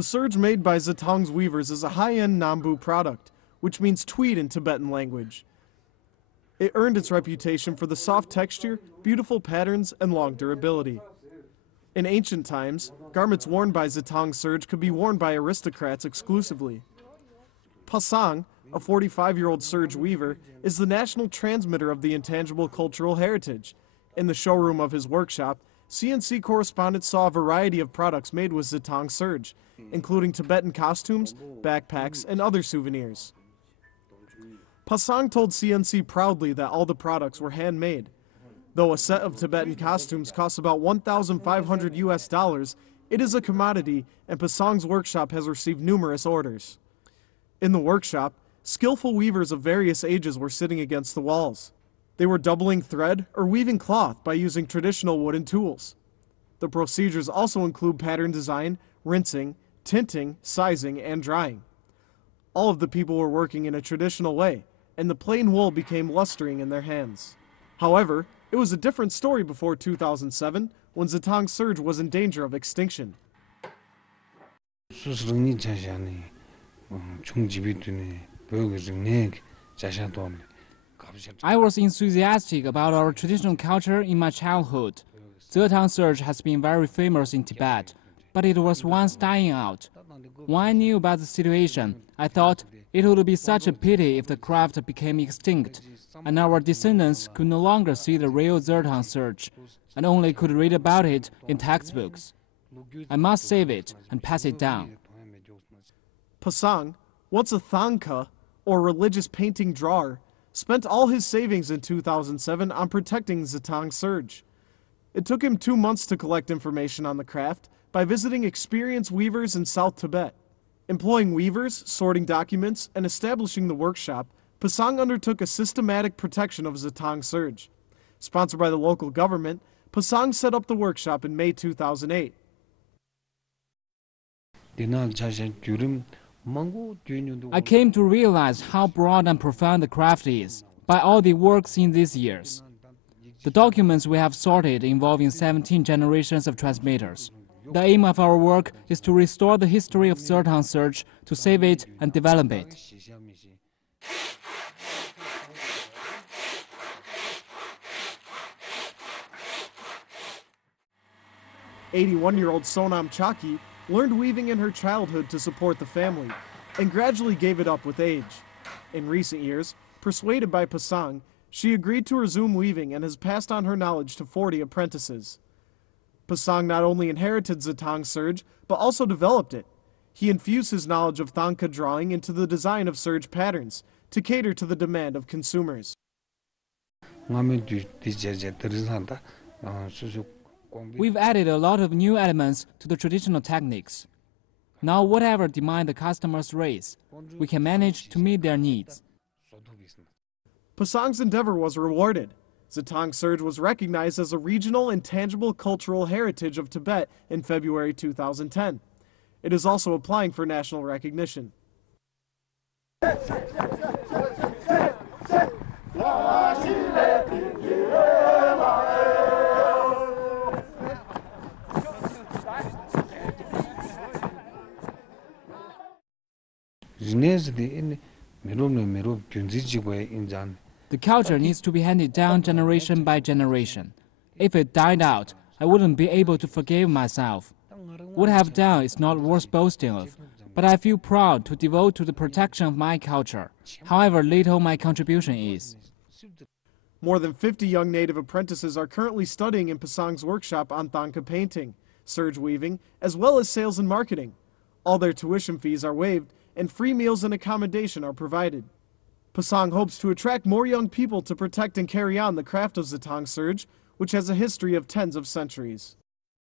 The serge made by Zitong's weavers is a high-end Nambu product, which means tweed in Tibetan language. It earned its reputation for the soft texture, beautiful patterns, and long durability. In ancient times, garments worn by Zitong serge could be worn by aristocrats exclusively. Pasang, a 45-year-old serge weaver, is the national transmitter of the intangible cultural heritage. In the showroom of his workshop, CNC correspondents saw a variety of products made with Zitong serge, including Tibetan costumes, backpacks, and other souvenirs. Pasang told CNC proudly that all the products were handmade. Though a set of Tibetan costumes costs about $1,500 US, it is a commodity, and Pasang's workshop has received numerous orders. In the workshop, skillful weavers of various ages were sitting against the walls. They were doubling thread or weaving cloth by using traditional wooden tools. The procedures also include pattern design, rinsing, tinting, sizing, and drying. All of the people were working in a traditional way, and the plain wool became lustering in their hands. However, it was a different story before 2007, when Zitong serge was in danger of extinction. I was enthusiastic about our traditional culture in my childhood. Zitong serge has been very famous in Tibet, but it was once dying out. When I knew about the situation, I thought it would be such a pity if the craft became extinct, and our descendants could no longer see the real Zitong serge, and only could read about it in textbooks. I must save it and pass it down. Pasang, once a thangka, or religious painting drawer, spent all his savings in 2007 on protecting Zitong serge. It took him 2 months to collect information on the craft by visiting experienced weavers in South Tibet. Employing weavers, sorting documents, and establishing the workshop, Pasang undertook a systematic protection of Zitong serge. Sponsored by the local government, Pasang set up the workshop in May 2008. I came to realize how broad and profound the craft is by all the work seen these years. The documents we have sorted involving 17 generations of transmitters. The aim of our work is to restore the history of Zitong serge, to save it and develop it. 81-year-old Sonam Chaki learned weaving in her childhood to support the family, and gradually gave it up with age. In recent years, persuaded by Pasang, she agreed to resume weaving and has passed on her knowledge to 40 apprentices. Pasang not only inherited Zitong serge, but also developed it. He infused his knowledge of thangka drawing into the design of serge patterns to cater to the demand of consumers. We've added a lot of new elements to the traditional techniques. Now, whatever demand the customers raise, we can manage to meet their needs. Pasang's endeavor was rewarded. Zitong serge was recognized as a regional and tangible cultural heritage of Tibet in February 2010. It is also applying for national recognition. The culture needs to be handed down generation by generation. If it died out, I wouldn't be able to forgive myself. What I have done is not worth boasting of, but I feel proud to devote to the protection of my culture, however little my contribution is. More than 50 young native apprentices are currently studying in Pasang's workshop on thangka painting, serge weaving, as well as sales and marketing. All their tuition fees are waived, and free meals and accommodation are provided. Pasang hopes to attract more young people to protect and carry on the craft of Zitong serge, which has a history of tens of centuries.